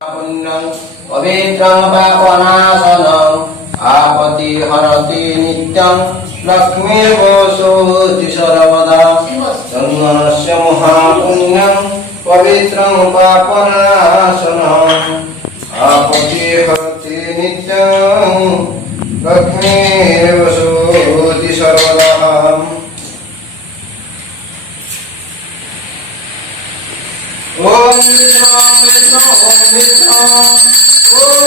पुण्यं पवित्रं पापनाशनं आपति हरति नित्यं लक्ष्मीर्वसोति सर्वदा चन्दनस्य महापुण्यं पवित्रं पापनाशनं आपति हरति नित्यं लक्ष्मीर्वसोति सर्वदा। ओम विष्णु विष्णु ओम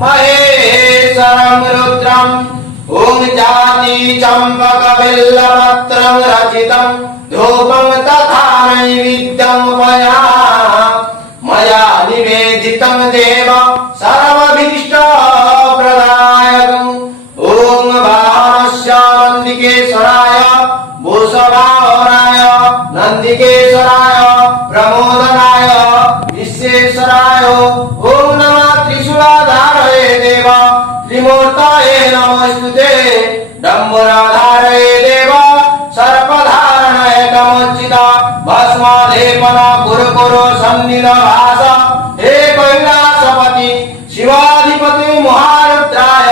महेश्वरं रुद्रं ओम जाति चंपक बिल्लपत्रं रचितं धूपं तथा नैवेद्यं मया निवेदितं देव सर्वभीष्ट प्रदायकम् ओम वाहनस्य नन्दिकेश्वराय भूषवाहनाय नन्दिकेश्वराय प्रमोदनाय विश्वेश्वराय ओम नमः त्रिशूलाधारये देव त्रिमूर्तये नमोस्तुते डम्बराधारये देव सर्पधारणये कमोचित भस्मलेपन कुरु सन्निधभास हे कैलासपति शिवाधिपति महारुद्राय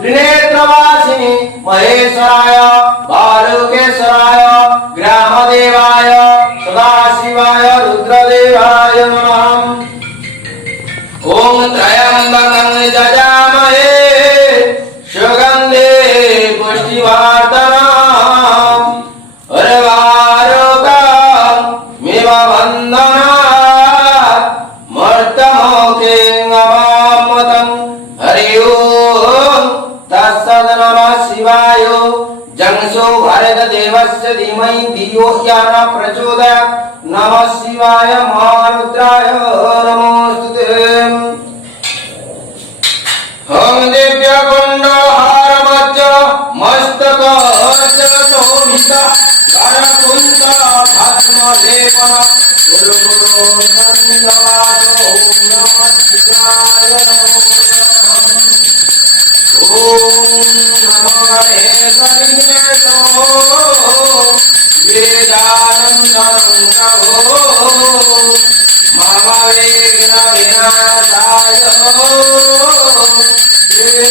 त्रिनेत्रवासिनि महेश्वराय बालुकेश्वराय ग्रामदेवाय सदाशिवाय रुद्रदेवाय नमः। ओम त्र्यंबकं यजामहे सुगंधे पुष्टिवर्धनम् उर्वारुकमिव बन्धनात् मर्त्यमोक्षं अवाप्तम्। हरि ओम तत्सत् नमः शिवाय। जंसो भारतदेवस्य धीमहि धियो यो न प्रचोदयात्। नमः शिवाय महारुद्राय नमोस्तुते। हम दिव्यकुण्डहारमध्य मस्तकस्य शोभित करकुण्ड भस्मलेपन गुरु सन्निधाय ओम नमः शिवाय ओम नमो गणेशो वेदानन्दं प्रभो मम विघ्न विनाशाय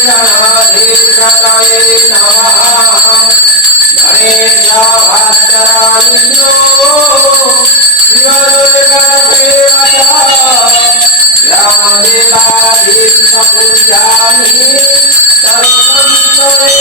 गणाधिपतये नमः। गणेश भास्कर विष्णु शिवदुर्गसेवका ग्रामदेवाधीश पूज्यामि सर्वसंतवे